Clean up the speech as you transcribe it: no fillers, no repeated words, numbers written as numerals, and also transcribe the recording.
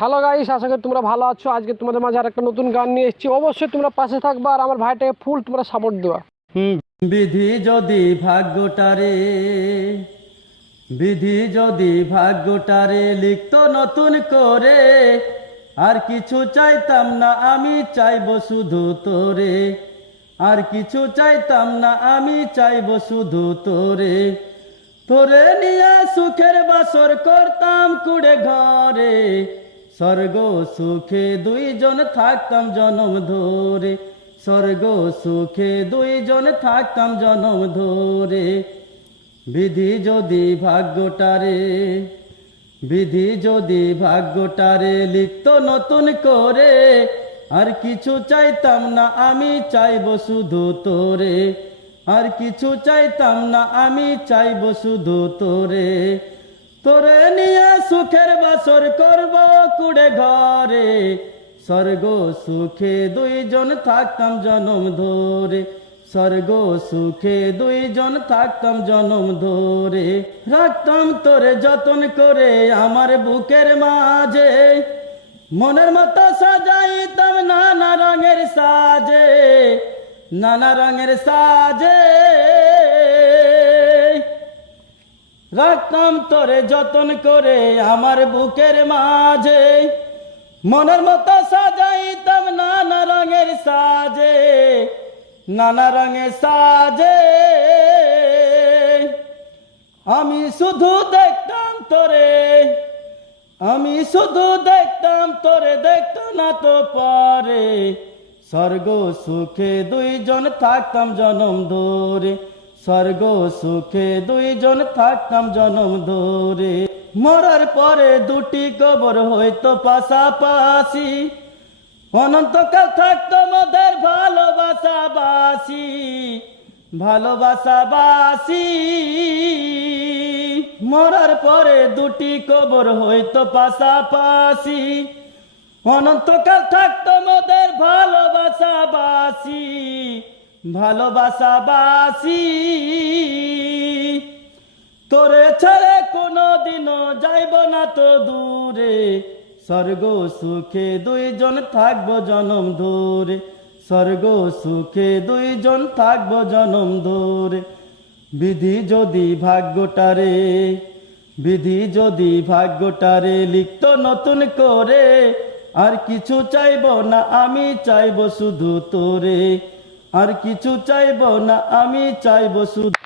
Hello guys, আশা করি তোমরা ভালো আছো। আজকে তোমাদের মাঝে আরেকটা নতুন গান নিয়ে এসেছি। অবশ্যই তোমরা পাশে থাকবা আর আমার ভাইটাকে ফুল তোমরা সাপোর্ট দেওয়া। বিধি যদি ভাগ্যটারে বিধি যদি ভাগ্যটারে লিখতো নতুন করে, আর কিছু চাইতাম না, আমি চাইবো শুধু তোরে। আর কিছু চাইতাম না, আমি চাইবো শুধু তোরে। তোরে নিয়ে সুখের বাসর করতাম কুড়ে ঘরে, স্বর্গ সুখে দুইজন থাকতাম জনম ধরে। স্বর্গ সুখে দুইজন থাকতাম জনম ধরে। বিধি যদি ভাগ্যটারে বিধি যদি ভাগ্যটারে লিখতো নতুন করে, আর কিছু চাইতাম না, আমি চাইবো শুধু তোরে। আর কিছু চাইতাম না, আমি চাইবো শুধু তোরে। তোরে নিয়ে সুখের বাসর করব কুড়ে ঘরে, স্বর্গ সুখে দুইজন থাকতাম জনম ধরে। স্বর্গ সুখে দুইজন থাকতাম জনম ধরে। রাখতাম তোরে যতন করে আমার বুকের মাঝে, মনের মতো সাজাইতাম নানা রঙের সাজে, নানা রঙের সাজে। রাখতাম তোরে যতন করে আমার বুকের মাঝে, মনের মতো সাজাইতাম নানা রঙের সাজে, নানা রঙের সাজে। আমি শুধু দেখতাম তোরে, আমি শুধু দেখতাম তোরে, দেখতো না তো পারে। স্বর্গ সুখে দুইজন থাকতাম জনম ধরে। স্বর্গ সুখে দুইজন থাকতাম জনম ধরে। মরার পরে দুটি কবর হইতো পাশাপাশি, অনন্তকাল থাকতো মোদের ভালোবাসা বাসি, ভালোবাসা বাসি। মরার পরে দুটি কবর হইতো পাশাপাশি, অনন্তকাল থাকতো মোদের ভালোবাসা বাসি, ভালোবাসা বাসি। তোরে ছেড়ে কোনোদিনও যাইব না তো দূরে, স্বর্গ সুখে দুইজন থাকবো জনম ধরে। স্বর্গ সুখে দুইজন থাকবো জনম ধরে। বিধি যদি ভাগ্যটারে বিধি যদি ভাগ্যটারে লিখতো নতুন করে, আর কিছু চাইবো না, আমি চাইবো শুধু তোরে। আর কিছু চাইবো না, আমি চাইবো শুধু